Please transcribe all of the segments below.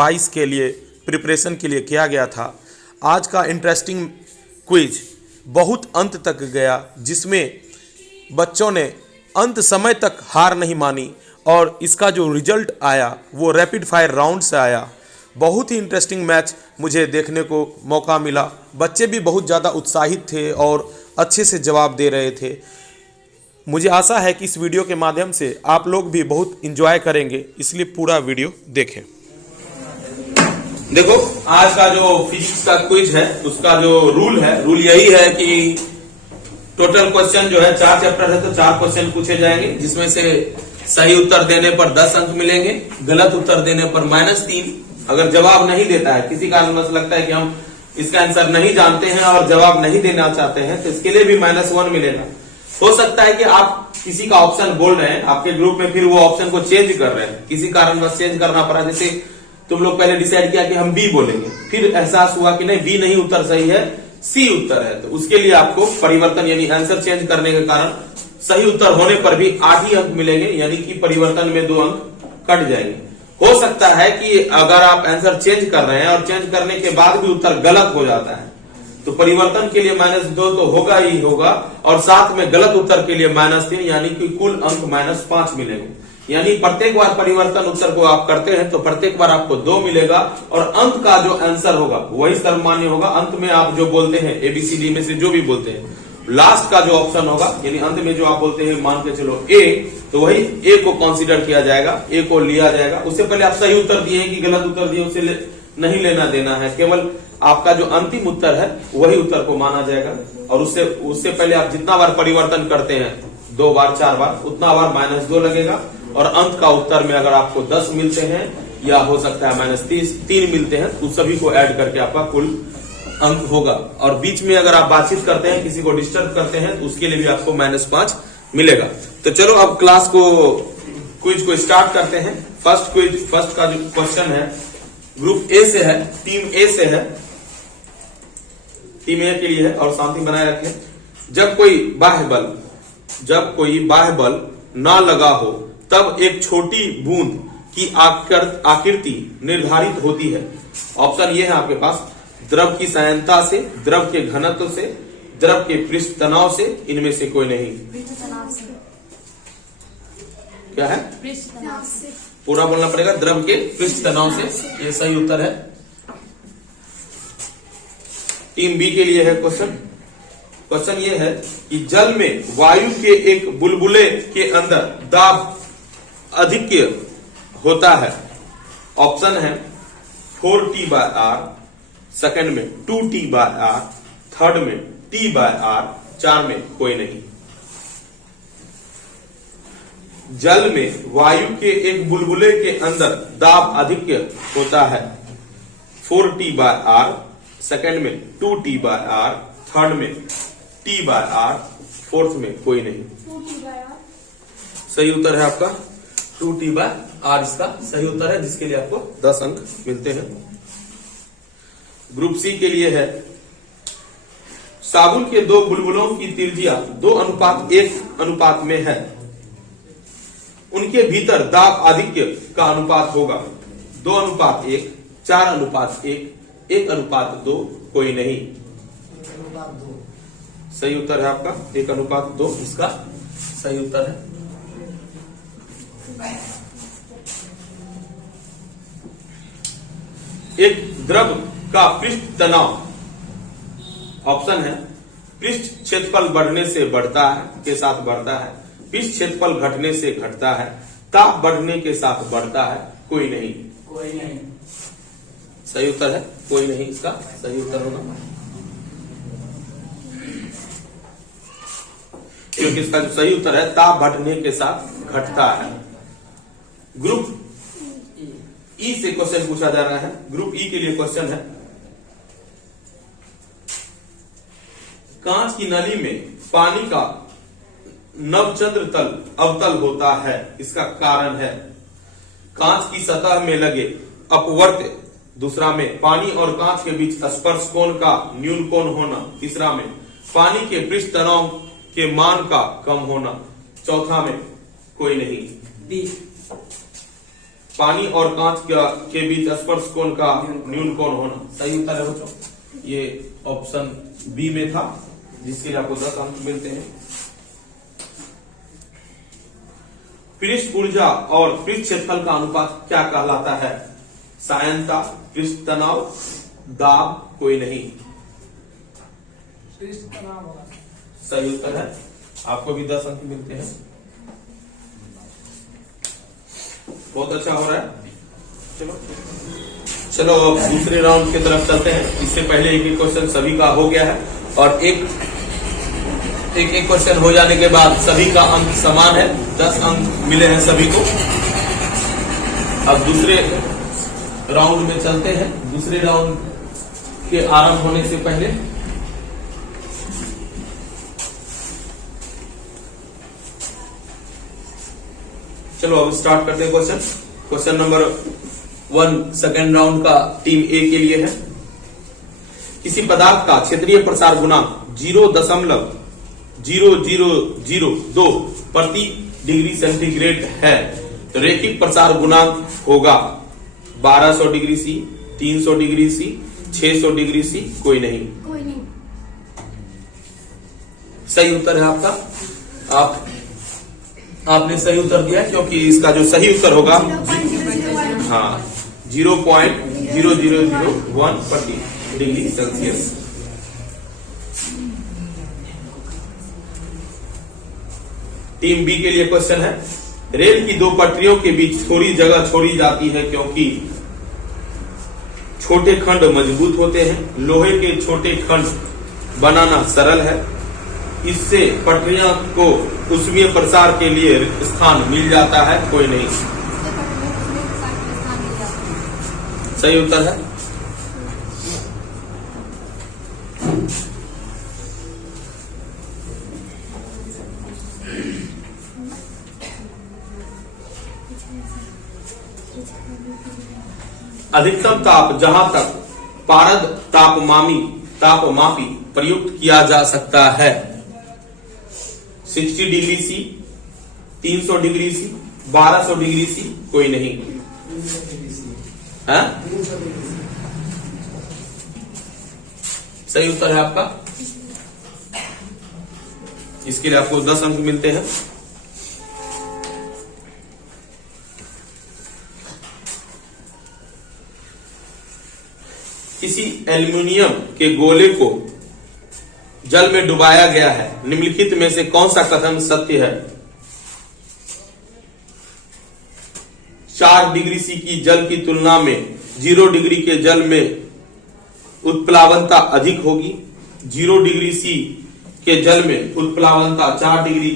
2022 के लिए प्रिपरेशन के लिए किया गया था। आज का इंटरेस्टिंग क्विज बहुत अंत तक गया, जिसमें बच्चों ने अंत समय तक हार नहीं मानी और इसका जो रिजल्ट आया वो रैपिड फायर राउंड से आया। बहुत ही इंटरेस्टिंग मैच मुझे देखने को मौका मिला। बच्चे भी बहुत ज़्यादा उत्साहित थे और अच्छे से जवाब दे रहे थे। मुझे आशा है कि इस वीडियो के माध्यम से आप लोग भी बहुत इंजॉय करेंगे, इसलिए पूरा वीडियो देखें। देखो, आज का जो फिजिक्स का क्विज है उसका जो रूल यही है कि टोटल क्वेश्चन जो है 4 चैप्टर है तो 4 क्वेश्चन पूछे जाएंगे, जिसमें से सही उत्तर देने पर 10 अंक मिलेंगे, गलत उत्तर देने पर -3। अगर जवाब नहीं देता है, किसी कारणवश लगता है कि हम इसका आंसर नहीं जानते हैं और जवाब नहीं देना चाहते हैं, तो इसके लिए भी -1 मिलेगा। हो सकता है कि आप किसी का ऑप्शन बोल रहे हैं, आपके ग्रुप में फिर वो ऑप्शन को चेंज कर रहे हैं, किसी कारणवश चेंज करना पड़ा। जैसे तुम लोग पहले डिसाइड किया कि हम बी बोलेंगे, फिर एहसास हुआ कि नहीं, बी नहीं उत्तर सही है, सी उत्तर है, तो उसके लिए आपको परिवर्तन यानी आंसर चेंज करने के कारण सही उत्तर होने पर भी 8 ही अंक मिलेंगे, यानी कि परिवर्तन में 2 अंक कट जाएंगे। हो सकता है कि अगर आप आंसर चेंज कर रहे हैं और चेंज करने के बाद भी उत्तर गलत हो जाता है, तो परिवर्तन के लिए -2 तो होगा ही होगा, और साथ में गलत उत्तर के लिए -3, यानी कि कुल अंक -5 मिलेंगे। यानी प्रत्येक बार परिवर्तन उत्तर को आप करते हैं तो प्रत्येक बार आपको 2 मिलेगा, और अंत का जो आंसर होगा वही सर्वमान्य होगा। अंत में आप जो बोलते हैं ABCD में से जो भी बोलते हैं, लास्ट का जो ऑप्शन होगा यानी अंत में जो आप बोलते हैं, मान के चलो A, तो वही A को कंसीडर किया जाएगा, A को लिया जाएगा। उससे पहले आप सही उत्तर दिए कि गलत उत्तर दिए, उसे नहीं लेना देना है, केवल आपका जो अंतिम उत्तर है वही उत्तर को माना जाएगा। और उससे पहले आप जितना बार परिवर्तन करते हैं, 2 बार 4 बार, उतना बार -2 लगेगा, और अंत का उत्तर में अगर आपको 10 मिलते हैं या हो सकता है -3 मिलते हैं, तो सभी को ऐड करके आपका कुल अंक होगा। और बीच में अगर आप बातचीत करते हैं, किसी को डिस्टर्ब करते हैं, तो उसके लिए भी आपको -5 मिलेगा। तो चलो अब क्लास को क्विज को स्टार्ट करते हैं। फर्स्ट का जो क्वेश्चन है ग्रुप ए से है, टीम ए से है, टीम ए के लिए है, और शांति बनाए रखें। जब कोई बाह्य बल ना लगा हो तब एक छोटी बूंद की आकृति निर्धारित होती है। ऑप्शन ये है आपके पास, द्रव की सहायता से, द्रव के घनत्व से, द्रव के पृष्ठ तनाव से, इनमें से कोई नहीं। क्या है? पूरा बोलना पड़ेगा, द्रव के पृष्ठ तनाव से, ये सही उत्तर है। टीम बी के लिए है क्वेश्चन ये है कि जल में वायु के एक बुलबुले के अंदर दाब अधिक होता है। ऑप्शन है 4T/R, सेकंड में 2T/R, थर्ड में T/R, 4 में कोई नहीं। जल में वायु के एक बुलबुले के अंदर दाब अधिक होता है। 4T/R, सेकंड में 2T/R, थर्ड में T/R, फोर्थ में कोई नहीं। सही उत्तर है आपका 2T/R, इसका सही उत्तर है, जिसके लिए आपको 10 अंक मिलते हैं। ग्रुप सी के लिए है, साबुन के 2 बुलबुलों की त्रिज्या 2:1 में है। उनके भीतर दाब आधिक्य का अनुपात होगा 2:1, 4:1, 1:2, कोई नहीं। सही उत्तर है आपका 1:2, इसका सही उत्तर है। एक द्रव का पृष्ठ तनाव, ऑप्शन है पृष्ठ क्षेत्रफल बढ़ने से बढ़ता है के साथ बढ़ता है, पृष्ठ क्षेत्रफल घटने से घटता है, ताप बढ़ने के साथ बढ़ता है, कोई नहीं। सही उत्तर है कोई नहीं, इसका सही उत्तर होगा, क्योंकि इसका जो सही उत्तर है ताप बढ़ने के साथ घटता है। ग्रुप ई से क्वेश्चन पूछा जा रहा है। ग्रुप ई के लिए क्वेश्चन है, कांच की नली में पानी का नवचंद्र तल अवतल होता है, इसका कारण है कांच की सतह में लगे अपवर्त्य, दूसरा में पानी और कांच के बीच स्पर्श कोण का न्यून कोण होना, तीसरा में पानी के पृष्ठ तनाव के मान का कम होना, चौथा में कोई नहीं। पानी और कांच के बीच स्पर्श कोण का न्यून कोण होना। सही उत्तर है बच्चों, ये ऑप्शन बी में था, जिसके लिए आपको 10 अंक मिलते हैं। पृष्ठ ऊर्जा और पृष्ठ क्षेत्रफल का अनुपात क्या कहलाता है? सायनता, पृष्ठ तनाव, दाब, कोई नहीं। सही उत्तर है, आपको भी 10 अंक मिलते हैं। बहुत अच्छा हो रहा है। चलो अब दूसरे राउंड की तरफ चलते हैं। इससे पहले एक क्वेश्चन सभी का हो गया है और एक क्वेश्चन हो जाने के बाद सभी का अंक समान है, 10 अंक मिले हैं सभी को। अब दूसरे राउंड में चलते हैं। दूसरे राउंड के आरंभ होने से पहले चलो अब स्टार्ट करते हैं question. Question number 1 second round का टीम ए के लिए है। किसी पदार्थ का क्षेत्रीय प्रसार गुणांक 0.0002 प्रति डिग्री सेंटीग्रेड है तो रैखिक प्रसार गुणांक होगा 1200 degree C, 300 degree C, 600 degree C, कोई नहीं। सही उत्तर है आपका। आपने सही उत्तर दिया क्योंकि इसका जो सही उत्तर होगा 0.0001 प्रति डिग्री सेल्सियस। टीम बी के लिए क्वेश्चन है। रेल की 2 पटरियों के बीच थोड़ी जगह छोड़ी जाती है क्योंकि छोटे खंड मजबूत होते हैं। लोहे के छोटे खंड बनाना सरल है। इससे पटरियां को ऊष्मीय प्रसार के लिए स्थान मिल जाता है, कोई नहीं। सही उत्तर है। अधिकतम ताप जहां तक पारद तापमापी प्रयुक्त किया जा सकता है 60 degree C, 300 degree C, 1200 degree C, कोई नहीं। है? सही उत्तर है आपका। इसके लिए आपको 10 अंक मिलते हैं। किसी एल्युमिनियम के गोले को जल में डुबाया गया है। निम्नलिखित में से कौन सा कथन सत्य है? 4 डिग्री सी की जल की तुलना में 0 डिग्री के जल में उत्प्लावनता अधिक होगी। 0 डिग्री सी के जल में उत्प्लावनता 4 डिग्री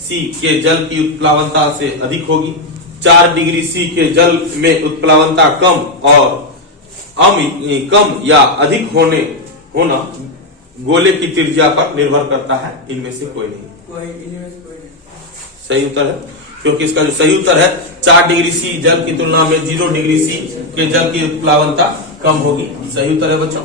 सी के जल की उत्प्लावनता से अधिक होगी। 4 डिग्री सी के जल में उत्प्लावनता कम या अधिक होना गोले की त्रिज्या पर निर्भर करता है। इनमें से कोई नहीं। सही उत्तर है क्योंकि इसका जो सही उत्तर है 4 डिग्री सी जल की तुलना में 0 डिग्री सी के जल की उत्प्लावनता कम होगी। सही उत्तर है बच्चों।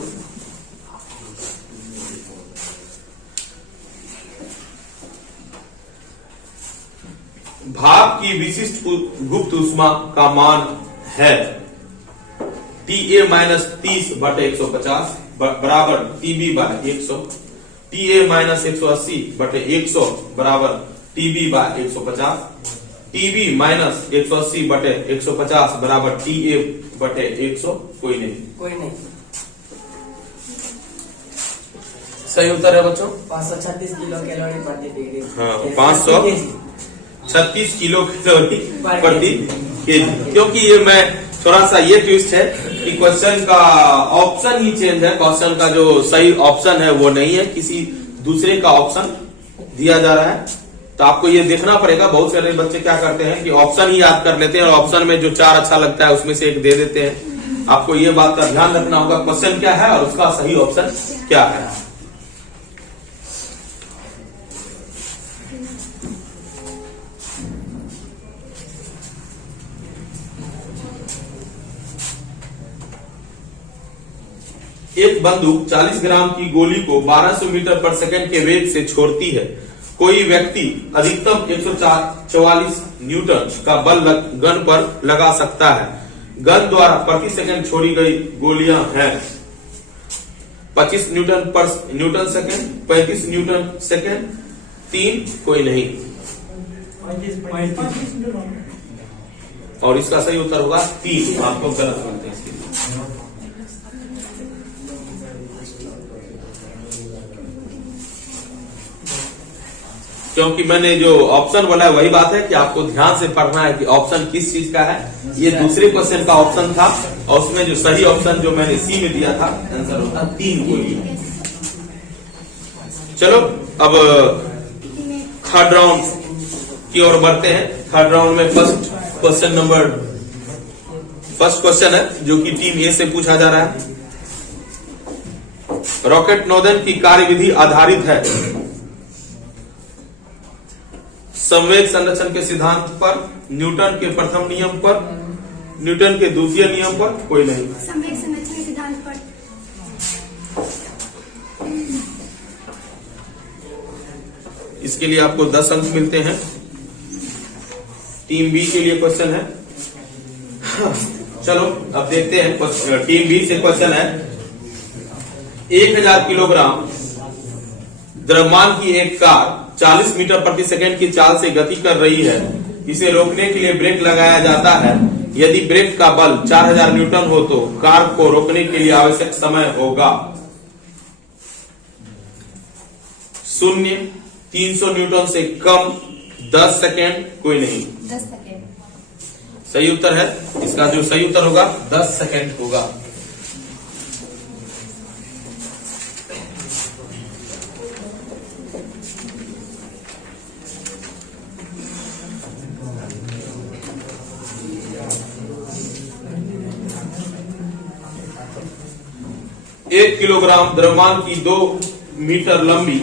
भाप की विशिष्ट गुप्त ऊष्मा का मान है TA-30/150 बराबर TB/100, TA-180/100 बराबर TB/150, TB-180/150 बराबर TA/100, कोई नहीं। सही उत्तर है बच्चों। 536 किलो कैलोरी प्रति डिग्री। हाँ, 536 किलो कैलोरी प्रति केजी। क्योंकि ये मैं थोड़ा सा ये ट्विस्ट है कि क्वेश्चन का ऑप्शन ही चेंज है। क्वेश्चन का जो सही ऑप्शन है वो नहीं है, किसी दूसरे का ऑप्शन दिया जा रहा है। तो आपको ये देखना पड़ेगा। बहुत सारे बच्चे क्या करते हैं कि ऑप्शन ही याद कर लेते हैं और ऑप्शन में जो 4 अच्छा लगता है उसमें से एक दे देते हैं। आपको ये बात का ध्यान रखना होगा क्वेश्चन क्या है और उसका सही ऑप्शन क्या है। एक बंदूक 40 ग्राम की गोली को 1200 मीटर पर सेकंड के वेग से छोड़ती है। कोई व्यक्ति अधिकतम 140 44 न्यूटन का बल गन पर लगा सकता है। गन द्वारा प्रति सेकंड छोड़ी गई गोलियां हैं 25 न्यूटन सेकंड, 35 न्यूटन सेकंड, 3 कोई नहीं। और इसका सही उत्तर होगा 3। आपको गलत बोलते हैं इसके लिए। क्योंकि मैंने जो ऑप्शन बोला है वही बात है कि आपको ध्यान से पढ़ना है कि ऑप्शन किस चीज का है। ये दूसरे क्वेश्चन का ऑप्शन था और उसमें जो सही ऑप्शन जो मैंने सी में दिया था आंसर होता 3 गोली। चलो अब थर्ड राउंड की ओर बढ़ते हैं। थर्ड राउंड में फर्स्ट क्वेश्चन है जो कि टीम ए से पूछा जा रहा है। रॉकेट नोदन की कार्यविधि आधारित है संवेग संरक्षण के सिद्धांत पर, न्यूटन के प्रथम नियम पर, न्यूटन के द्वितीय नियम पर, कोई नहीं। संवेग संरक्षण के सिद्धांत पर। इसके लिए आपको 10 अंक मिलते हैं। टीम बी के लिए क्वेश्चन है। चलो अब देखते हैं। टीम बी से क्वेश्चन है 1000 किलोग्राम द्रव्यमान की एक कार 40 मीटर प्रति सेकंड की चाल से गति कर रही है। इसे रोकने के लिए ब्रेक लगाया जाता है। यदि ब्रेक का बल 4000 न्यूटन हो तो कार को रोकने के लिए आवश्यक समय होगा 0, 300 न्यूटन से कम, 10 सेकंड, कोई नहीं। 10 सेकंड सही उत्तर है। इसका जो सही उत्तर होगा 10 सेकंड होगा। एक किलोग्राम द्रव्यमान की 2 मीटर लंबी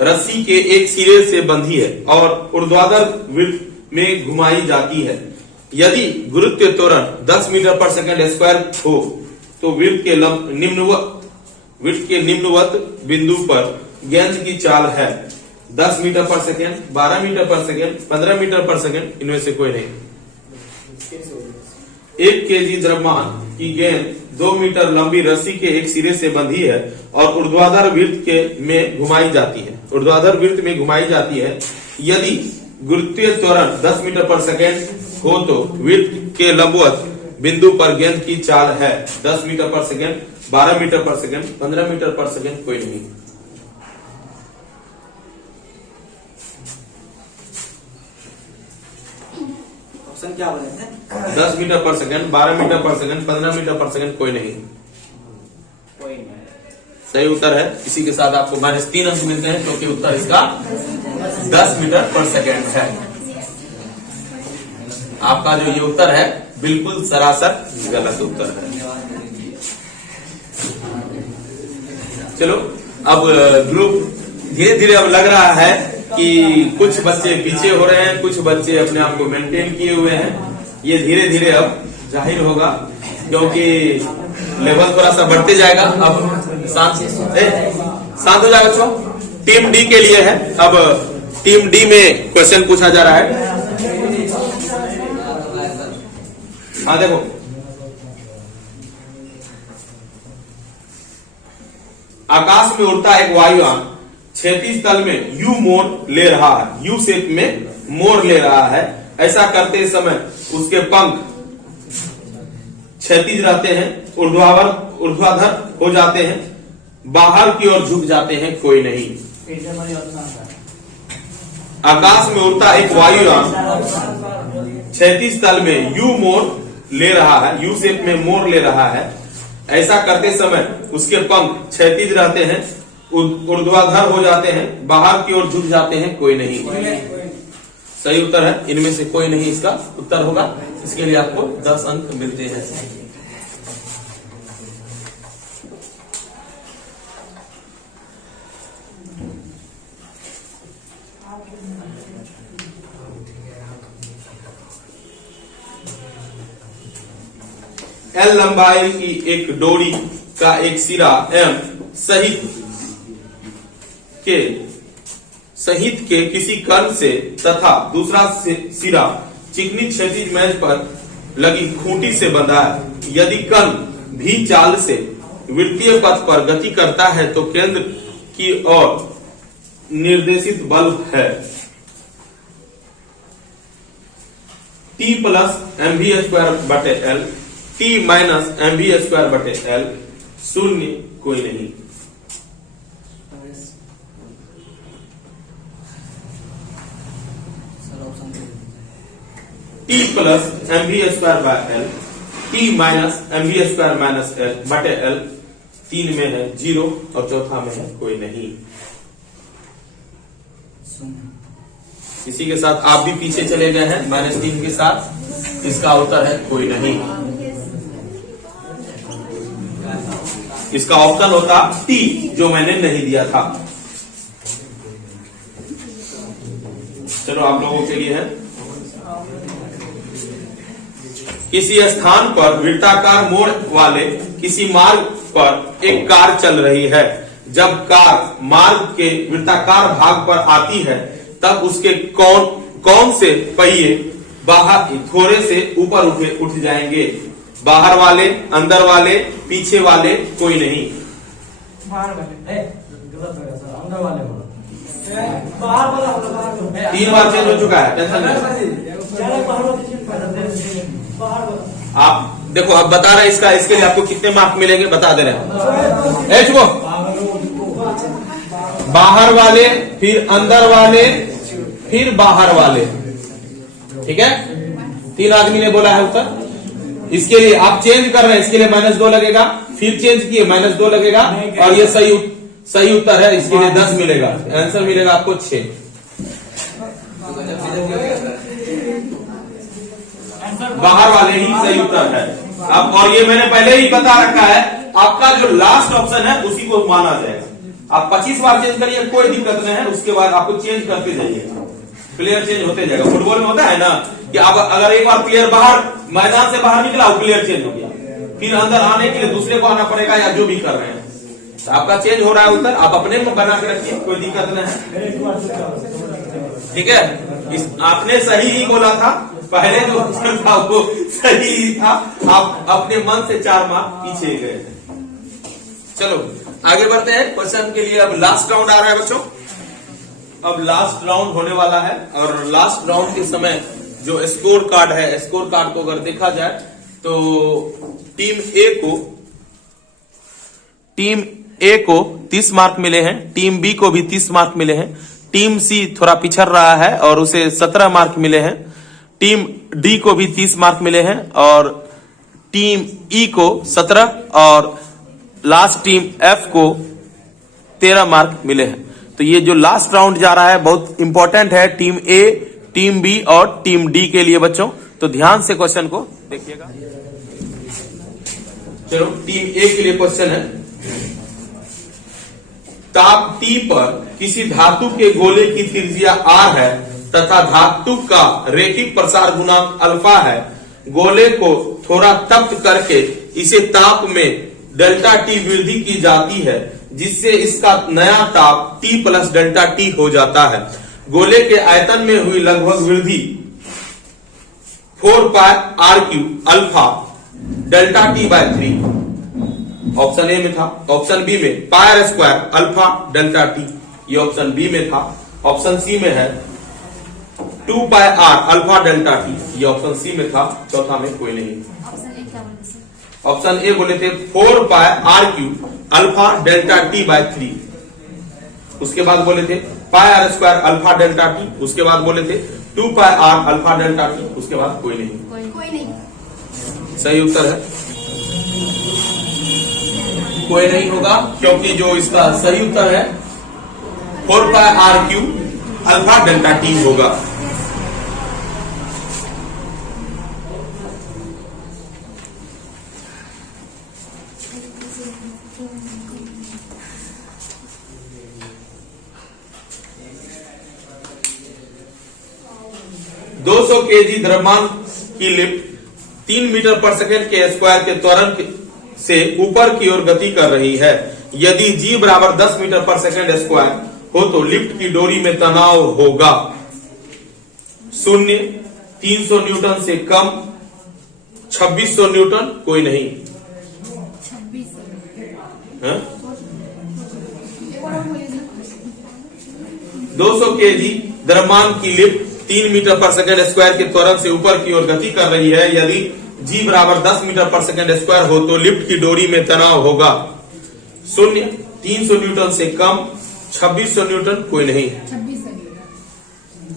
रस्सी के एक सिरे से बंधी है और ऊर्ध्वाधर वृत्त में घुमाई जाती है। यदि गुरुत्व त्वरण 10 मीटर पर सेकंड स्क्वायर हो तो वृत्त के निम्नवत बिंदु पर गेंद की चाल है 10 मीटर पर सेकंड, 12 मीटर पर सेकंड, 15 मीटर पर सेकंड, इनमें से कोई नहीं। 1 केजी द्रव्यमान की गेंद 2 मीटर लंबी रस्सी के एक सिरे से बंधी है और ऊर्ध्वाधर वृत्त में घुमाई जाती है। ऊर्ध्वाधर वृत्त में घुमाई जाती है। यदि गुरुत्वीय त्वरण 10 मीटर पर सेकंड हो तो वृत्त के लंबवत बिंदु पर गेंद की चाल है 10 मीटर पर सेकंड, 12 मीटर पर सेकंड, 15 मीटर पर सेकंड, कोई नहीं। ऑप्शन क्या बोले थे? 10 मीटर पर सेकंड, 12 मीटर पर सेकंड, 15 मीटर पर सेकंड, कोई नहीं। कोई नहीं। सही उत्तर है। इसी के साथ आपको -3 अंक मिलते हैं क्योंकि उत्तर इसका 10 मीटर पर सेकंड है। आपका जो ये उत्तर है बिल्कुल सरासर गलत उत्तर है। चलो अब ग्रुप धीरे धीरे अब लग रहा है कि कुछ बच्चे पीछे हो रहे हैं, कुछ बच्चे अपने आप को मेंटेन किए हुए हैं। ये धीरे धीरे अब जाहिर होगा क्योंकि लेवल थोड़ा सा बढ़ते जाएगा। अब शांत हो जाएगा बच्चों। टीम डी के लिए है। अब टीम डी में क्वेश्चन पूछा जा रहा है। हाँ देखो, आकाश में उड़ता एक वायुयान क्षैतिज तल में यू मोड़ ले रहा है, यू शेप में मोड़ ले रहा है। ऐसा करते समय उसके पंख क्षैतिज रहते हैं, ऊर्ध्वाधर हो जाते हैं, बाहर की ओर झुक जाते हैं, कोई नहीं। आकाश में उड़ता एक वायुयान क्षैतिज तल में यू मोड़ ले रहा है, यू शेप में मोड़ ले रहा है। ऐसा करते समय उसके पंख क्षैतिज रहते हैं, ऊर्ध्वाधर हो जाते हैं, बाहर की ओर झुक जाते हैं, कोई नहीं। सही उत्तर है। इनमें से कोई नहीं इसका उत्तर होगा। इसके लिए आपको 10 अंक मिलते हैं। एल लंबाई की एक डोरी का एक सिरा एम सहित के सहित के किसी कण से तथा दूसरा सिरा चिकनी क्षैतिज मेज पर लगी खूंटी से बंधा है। यदि कण भी चाल से वृत्तीय पथ पर गति करता है तो केंद्र की ओर निर्देशित बल है T plus mv²/L T minus mv²/L शून्य कोई नहीं। T plus mv²/L T minus mv²/L 3 में है 0 और चौथा में है कोई नहीं। इसी के साथ आप भी पीछे चले गए हैं -3 के साथ। इसका उत्तर है कोई नहीं। इसका ऑप्शन होता T जो मैंने नहीं दिया था। चलो आप लोगों के लिए है। किसी स्थान पर वृत्ताकार मोड़ वाले किसी मार्ग पर एक कार चल रही है। जब कार मार्ग के वृत्ताकार भाग पर आती है तब उसके कौन से पहिए बाहर थोड़े से ऊपर उठ जाएंगे? बाहर वाले, अंदर वाले, पीछे वाले, कोई नहीं। बाहर वाले गलत हो गया सर, अंदर वाले बोलो। बाहर वाला 3 बार चेंज हो चुका है, टेंशन नहीं। आप देखो, अब बता रहे इसका, इसके लिए आपको कितने मार्क मिलेंगे बता दे रहे हैं। चुको, बाहर वाले, फिर अंदर वाले, फिर बाहर वाले, ठीक है। 3 आदमी ने बोला है उत्तर। इसके लिए आप चेंज कर रहे हैं, इसके लिए -2 लगेगा, फिर चेंज किए -2 लगेगा, और ये सही उत्तर है। इसके लिए 10 मिलेगा, आंसर मिलेगा आपको 6। बाहर वाले ही सही उत्तर है। अब और ये मैंने पहले ही बता रखा है, आपका जो लास्ट ऑप्शन है उसी को माना जाएगा। आप 25 बार चेंज करिए, कोई दिक्कत नहीं है। उसके बाद आपको चेंज करते जाइए, प्लेयर चेंज होते जाएगा। फुटबॉल में होता है ना कि आप अगर एक बार प्लेयर बाहर मैदान से बाहर निकला, प्लेयर चेंज हो गया, फिर अंदर आने के लिए दूसरे को आना पड़ेगा, या जो भी कर रहे हैं। तो आपका चेंज हो रहा है उत्तर, आप अपने में बना के रखिए, कोई दिक्कत नहीं है, ठीक है। आपने सही ही बोला था, पहले जो उत्तर था वो सही ही था। आप अपने मन से 4 मार्क पीछे गए। चलो आगे बढ़ते हैं क्वेश्चन के लिए। अब लास्ट राउंड आ रहा है बच्चों, अब लास्ट राउंड होने वाला है। और लास्ट राउंड के समय जो स्कोर कार्ड है, स्कोर कार्ड को अगर देखा जाए तो टीम ए को 30 मार्क मिले हैं, टीम बी को भी 30 मार्क मिले हैं, टीम सी थोड़ा पिछड़ रहा है और उसे 17 मार्क मिले हैं, टीम डी को भी 30 मार्क मिले हैं, और टीम ई को 17, और लास्ट टीम एफ को 13 मार्क मिले हैं। तो ये जो लास्ट राउंड जा रहा है बहुत इंपॉर्टेंट है टीम ए, टीम बी और टीम डी के लिए बच्चों। तो ध्यान से क्वेश्चन को देखिएगा। चलो टीम ए के लिए क्वेश्चन है, ताप T पर किसी धातु के गोले की त्रिज्या R है तथा धातु का रैखिक प्रसार गुणांक अल्फा है। गोले को थोड़ा तप्त करके इसे ताप में डेल्टा T वृद्धि की जाती है, जिससे इसका नया ताप T प्लस डेल्टा T हो जाता है। गोले के आयतन में हुई लगभग वृद्धि 4 पाई R³ alpha delta T/3 option A में था। ऑप्शन बी में πr² अल्फा डेल्टा T, ये ऑप्शन बी में था। ऑप्शन सी में है 2 पाई R अल्फा डेल्टा T, ये ऑप्शन सी में था। चौथा में कोई नहीं। ऑप्शन ए बोले थे 4 पाई R³ अल्फा डेल्टा T/3, उसके बाद बोले थे πr² अल्फा डेल्टा T, उसके बाद बोले थे 2 पाई R अल्फा डेल्टा T, उसके बाद कोई नहीं। सही उत्तर है कोई नहीं होगा, क्योंकि जो इसका सही उत्तर है 4 पाई R³ अल्फा डेल्टा T होगा। kg द्रव्यमान की लिफ्ट 3 मीटर पर सेकंड के स्क्वायर के त्वरण से ऊपर की ओर गति कर रही है। यदि g बराबर 10 मीटर पर सेकंड स्क्वायर हो तो लिफ्ट की डोरी में तनाव होगा 0, 300 न्यूटन से कम, 2600 न्यूटन कोई नहीं। 200 केजी द्रव्यमान की लिफ्ट 3 मीटर पर सेकंड स्क्वायर के त्वरण से ऊपर की ओर गति कर रही है। यदि जी बराबर 10 मीटर पर सेकंड स्क्वायर हो तो लिफ्ट की डोरी में तनाव होगा 0, 300 न्यूटन से कम, 2600 न्यूटन कोई नहीं।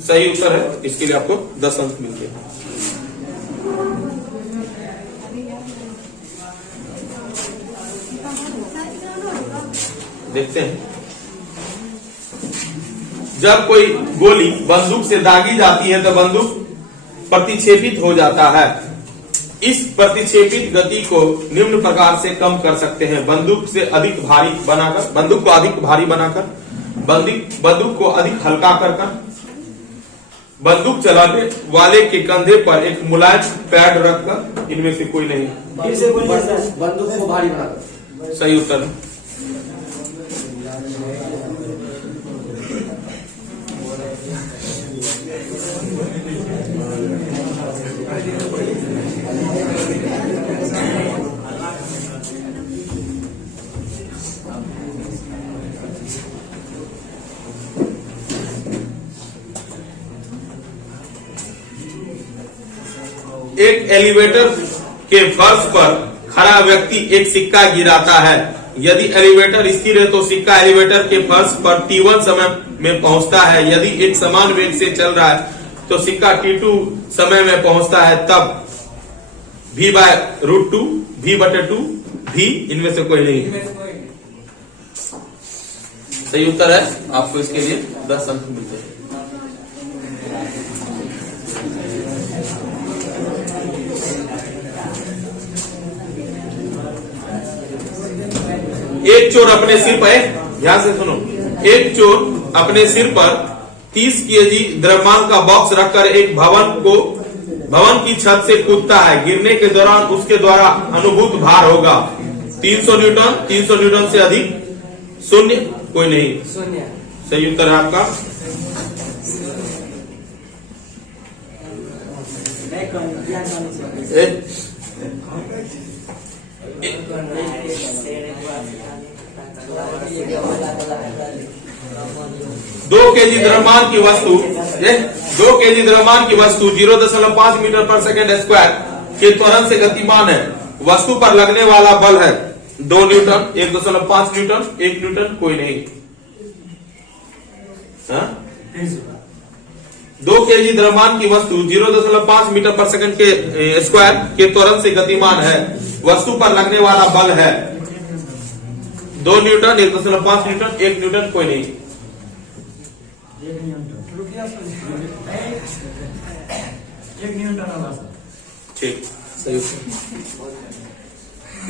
सही उत्तर है, इसके लिए आपको 10 अंक मिलते हैं। देखते हैं, जब कोई गोली बंदूक से दागी जाती है तो बंदूक प्रतिक्षेपित हो जाता है। इस प्रतिक्षेपित गति को निम्न प्रकार से कम कर सकते हैं। बंदूक को अधिक भारी बनाकर, बंदूक को अधिक हल्का कर, बंदूक चलाने वाले के कंधे पर एक मुलायम पैड रखकर, इनमें से कोई नहीं। बंदूक को भारी बनाकर। सही उत्तर है। एक एलिवेटर के फर्श पर खड़ा व्यक्ति एक सिक्का गिराता है। यदि एलिवेटर स्थिर है तो सिक्का एलिवेटर के फर्श पर T1 समय में पहुंचता है। यदि एक समान वेग से चल रहा है तो सिक्का T2 समय में पहुंचता है। तब V/√2, V/2, V, इनमें से कोई नहीं। सही उत्तर है, आपको इसके लिए 10 अंक मिलते हैं। एक चोर अपने सिर पर, ध्यान से सुनो, एक चोर अपने सिर पर 30 केजी द्रव्यमान का बॉक्स रखकर एक भवन की छत से कूदता है। गिरने के दौरान उसके द्वारा अनुभूत भार होगा 300 न्यूटन, 300 न्यूटन से अधिक, 0, कोई नहीं। सही उत्तर है आपका। दो केजी द्रव्यमान की वस्तु 0.5 मीटर पर सेकंड स्क्वायर के त्वरण से गतिमान है। वस्तु पर लगने वाला बल है 2 न्यूटन, 1.5 न्यूटन, 1 न्यूटन, कोई नहीं। 2 केजी द्रव्यमान की वस्तु 0.5 मीटर पर सेकंड के स्क्वायर के त्वरण से गतिमान है। वस्तु पर लगने वाला बल है 2 न्यूटन, 1.5 न्यूटन, 1 न्यूटन, कोई नहीं। ठीक, सही।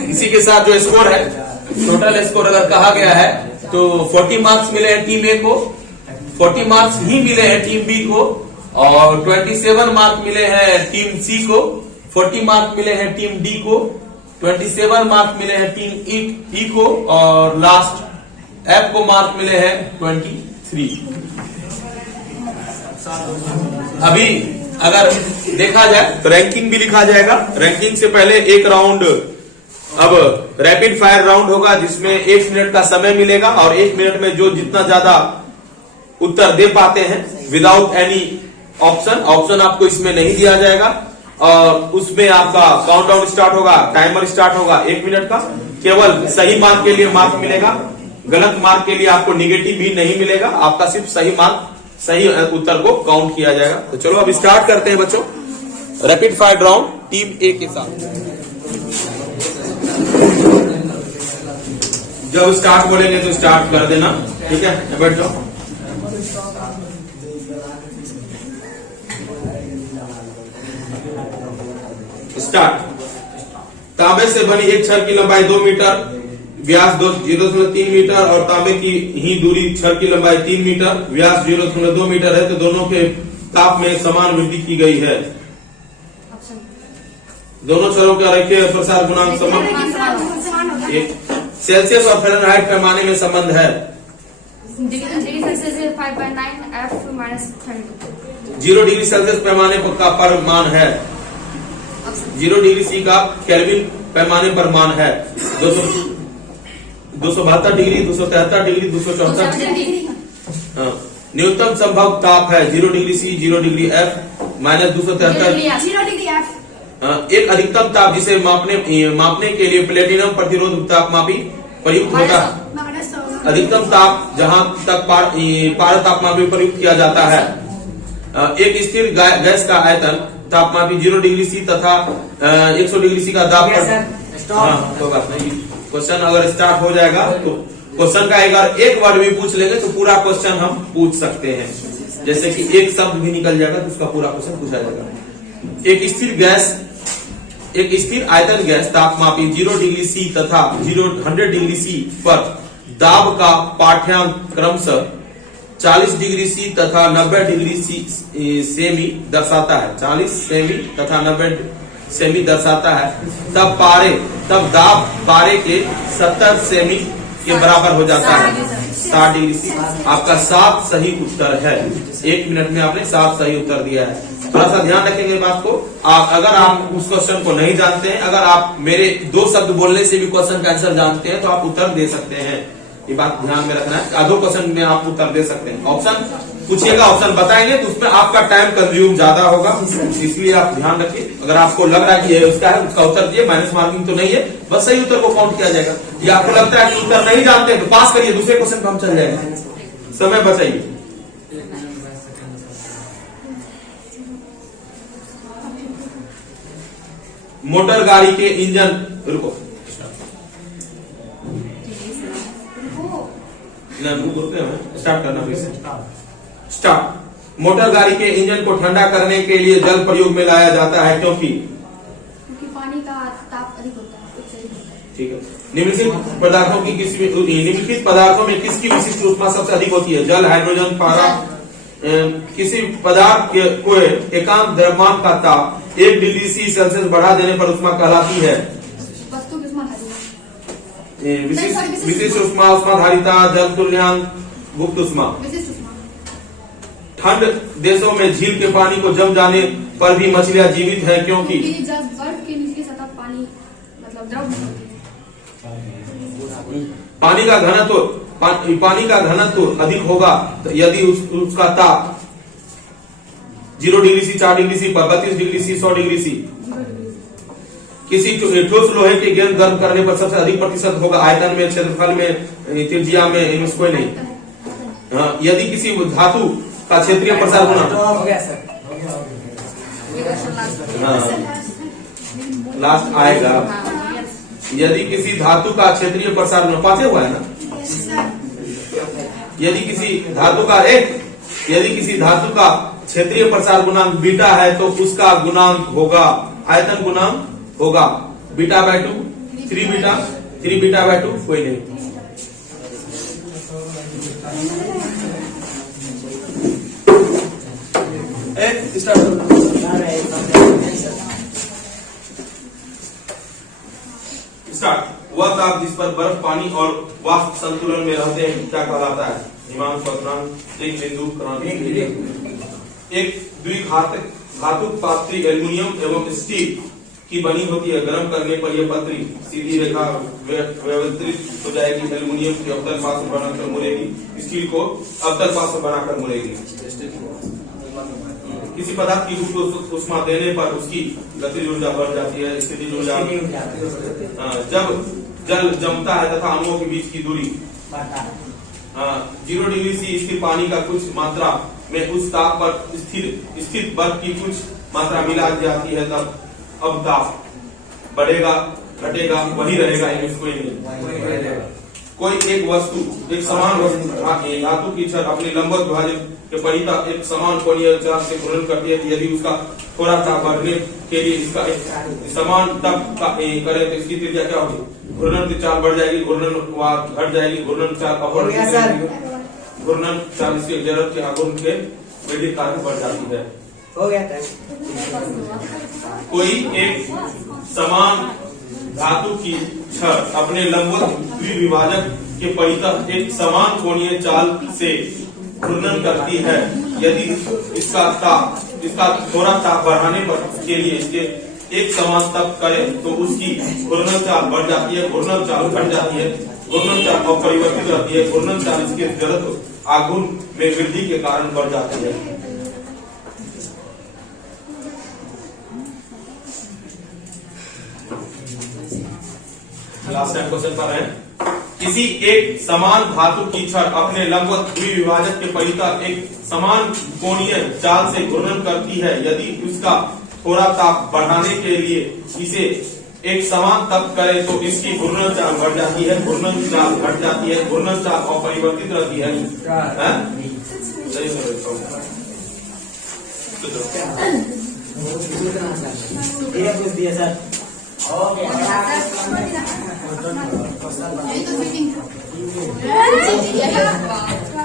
इसी के साथ जो स्कोर है, टोटल स्कोर अगर कहा गया है तो 40 मार्क्स मिले हैं टीम ए को, 40 मार्क्स ही मिले हैं टीम बी को, और 27 मार्क मिले हैं टीम सी को, 40 मार्क मिले हैं टीम डी को, 27 मार्क मिले हैं टीम ई को, और लास्ट एफ को मार्क मिले हैं 23। अभी अगर देखा जाए तो रैंकिंग भी लिखा जाएगा। रैंकिंग से पहले एक राउंड, अब रैपिड फायर राउंड होगा जिसमें 1 मिनट का समय मिलेगा, और 1 मिनट में जो जितना ज्यादा उत्तर दे पाते हैं विदाउट एनी ऑप्शन आपको इसमें नहीं दिया जाएगा, और उसमें आपका काउंटडाउन स्टार्ट होगा, टाइमर स्टार्ट होगा 1 मिनट का। केवल सही मार्क के लिए मार्क मिलेगा, गलत मार्क के लिए आपको निगेटिव भी नहीं मिलेगा। आपका सिर्फ सही मार्क, सही उत्तर को काउंट किया जाएगा। तो चलो अब स्टार्ट करते हैं बच्चों रैपिड फायर राउंड टीम ए के साथ। जब स्टार्ट बोलेंगे तो स्टार्ट कर देना, ठीक है? बैठ जाओ। स्टार्ट। तांबे से बनी एक छड़ की लंबाई 2 मीटर, व्यास 0.3 मीटर, और तांबे की ही दूरी छड़ की लंबाई 3 मीटर, व्यास 0.2 मीटर है, तो दोनों के ताप में समान वृद्धि की गई है। दोनों छड़ों का रेखीय प्रसार गुणांक समान, सेल्सियस और फ़ारेनहाइट पैमाने में संबंध है। Degree Celsius 5.9 F -32 0 degree Celsius पैमाने पर मान है, 0 डिग्री सी का केल्विन पैमाने पर मान है 272 डिग्री, 273 डिग्री, 274 डिग्री। हाँ। न्यूनतम संभव ताप है 0 degree C, 0 degree F, -273। 0 degree F। एक अधिकतम ताप जिसे मापने के लिए प्लेटिनम प्रतिरोध तापमापी प्रयुक्त होता है। अधिकतम ताप जहां तक पार तापमापी प्रयुक्त किया जाता है। एक स्थिर गैस का आयतन तापमापी 0 डिग्री सी तथा 100 डिग्री सी का दाब पर। हाँ, कोई बात नहीं। क्वेश्चन अगर स्टार्ट हो जाएगा तो क्वेश्चन का अगर एक वर्ड भी पूछ लेंगे तो पूरा क्वेश्चन हम पूछ सकते हैं। जैसे कि एक शब्द भी निकल जाएगा तो उसका पूरा क्वेश्चन पूछा जाएगा। एक स्थिर आयतन गैस तापमापी 0 डिग्री सी तथा 100 डिग्री सी पर दाब का पाठ्यांक क्रमशः 40 डिग्री सी तथा 90 डिग्री सी सेमी दर्शाता है। 40 सेमी तथा 90 सेमी दर्शाता है। तब दाब पारे के 70 सेमी के बराबर हो जाता है। 60 डिग्री सी। आपका 7 सही उत्तर है। 1 मिनट में आपने 7 सही उत्तर दिया है। थोड़ा सा ध्यान रखेंगे बात को। अगर आप उस क्वेश्चन को नहीं जानते हैं, अगर आप मेरे 2 शब्द बोलने से भी क्वेश्चन का आंसर जानते हैं तो आप उत्तर दे सकते हैं। ये बात ध्यान में रखना है। आधो क्वेश्चन में आप उत्तर दे सकते हैं। ऑप्शन पूछिएगा, ऑप्शन बताएंगे तो उसमें आपका टाइम कंज्यूम ज्यादा होगा, इसलिए आप ध्यान रखिए। अगर आपको लग रहा है कि ये उसका है, उसका उत्तर दिए, माइनस मार्किंग तो नहीं है, बस सही उत्तर को काउंट किया जाएगा। या आपको लगता है कि उत्तर नहीं जानते तो पास करिए, दूसरे क्वेश्चन पर हम चल जाएंगे। समय बचाइए। मोटर गाड़ी के इंजन, रुको स्टार्ट करना फिर से। स्टार्ट। मोटर गाड़ी के इंजन को ठंडा करने के लिए जल प्रयोग में लाया जाता है क्योंकि पानी का ताप अधिक होता है। ठीक है। निम्नलिखित पदार्थों में किसकी विशिष्ट ऊष्मा सबसे अधिक होती है? जल, हाइड्रोजन, पारा। किसी पदार्थ को एकांक द्रव्यमान का ताप 1 डिग्री सी सेल्सियस बढ़ा देने पर ऊष्मा कहलाती है। वस्तु की ऊष्मा विशिष्ट ऊष्मा, ऊष्माधारिता, जल तुल्यांक, गुप्त ऊष्मा। ठंड देशों में झील के पानी को जम जाने पर भी मछलियां जीवित हैं क्योंकि जब बर्फ के नीचे सतह पानी मतलब द्रव पानी का घनत्व अधिक होगा यदि उसका ताप 0 degree C, 4 degree C, 32 degree C, 100 degree C. किसी ठोस लोहे की गेंद गर्म करने पर सबसे अधिक प्रतिशत होगा आयतन में, क्षेत्रफल में, त्रिज्या में, इनमें कोई नहीं। हाँ, यदि किसी धातु का क्षेत्रीय प्रसार गुणांक, लास्ट आएगा। यदि किसी धातु का क्षेत्रीय प्रसार गुणांक 5 हुआ है ना। यदि किसी धातु का क्षेत्रीय प्रसार गुणांक बीटा है तो उसका गुणांक होगा, आयतन गुणांक होगा β/2, 3β/2, कोई नहीं। स्टार्ट। वह ताप जिस पर बर्फ, पानी और वाष्प संतुलन में रहते हैं क्या कहलाता है? हिमांक, क्वाड्रांट, एक बिंदु, क्रांति। एक द्विघातक धातु पात्री एल्युमिनियम एवं स्टील की बनी होती है। गर्म करने पर यह पत्री सीधी रेखा व्यवस्थित हो जाएगी। एल्युमिनियम की अवतल पार्श्व बनाकर मुड़ेगी, स्टील को अवतल पार्श्व बनाकर मुड़ेगी। किसी पदार्थ की गुप्त ऊष्मा देने पर उसकी गतिज ऊर्जा बढ़ जाती है, स्थितिज ऊर्जा। जब जल जमता है तथा अणुओं के बीच की दूरी 0 डिग्री सी स्थिर पानी का कुछ मात्रा में उस ताप पर स्थित बर्फ की कुछ मात्रा मिला जाती है, तब अब ताप बढ़ेगा, घटेगा, वही रहेगा, कोई नहीं। कोई एक वस्तु, एक समान वस्तु धातु की छड़ अपनी लंबवत विभाजन के परिता एक समान कोणीय चार्ज से घूर्णन करती है। यदि उसका थोड़ा ताप बढ़ने के लिए इसका एक समान तप करे तो इसकी त्रिज्या क्या होगी? घूर्णन की चाल बढ़ जाएगी, घूर्णन घट जाएगी, घूर्णन चाल घूर्णन चाल इसके जरूरत के आघूर्ण के वैद्युत कार्य बढ़ जाती है। हो गया। कोई एक समान धातु की छड़ अपने लंबवत द्विविभाजक के परितः एक समान कोणीय चाल से घूर्णन करती है यदि इसका थोड़ा ताप बढ़ाने पर के लिए इसके एक समान तप करे तो उसकी घूर्णन चाल बढ़ जाती है, घूर्णन चाल घट जाती है, घूर्णन चाल अपरिवर्तित रहती है, घूर्णन चाल इसके जड़त्व आघूर्ण में वृद्धि के कारण बढ़ जाती है। लास्ट टाइम क्वेश्चन पर है, किसी एक समान धातु की छड़ अपने लंबवत द्विविभाजक के परितः एक समान कोणीय चाल से घूर्णन करती है यदि उसका थोड़ा ताप बढ़ाने के लिए इसे एक समान तप करे तो इसकी घूर्णन चाल बढ़ जाती है, घूर्णन चाल घट जाती है, घूर्णन चाल अपरिवर्तित रहती है।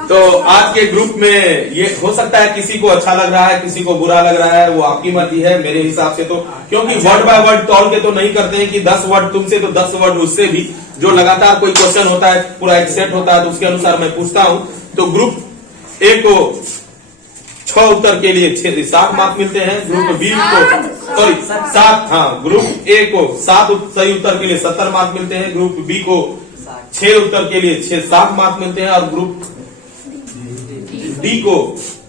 तो आज के ग्रुप में ये हो सकता है किसी को अच्छा लग रहा है, किसी को बुरा लग रहा है, वो आपकी मर्जी है। मेरे हिसाब से तो क्योंकि वर्ड बाय वर्ड तौल के तो नहीं करते हैं कि 10 वर्ड तुमसे तो 10 वर्ड उससे भी, जो लगातार कोई क्वेश्चन होता है पूरा एक सेट होता है तो उसके अनुसार मैं पूछता हूं। तो ग्रुप ए को 6 उत्तर के लिए 7 मार्क मिलते हैं, ग्रुप बी को 7, हाँ, ग्रुप ए को 7 सही उत्तर के लिए 70 मार्क मिलते हैं, ग्रुप बी को 6 उत्तर के लिए 7 मार्क मिलते हैं और ग्रुप डी को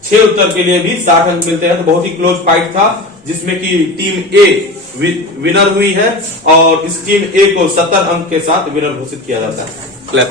6 उत्तर के लिए भी 60 अंक मिलते हैं। तो बहुत ही क्लोज फाइट था जिसमें कि टीम ए विनर हुई है और इस टीम ए को 70 अंक के साथ विनर घोषित किया जाता है। क्लैप।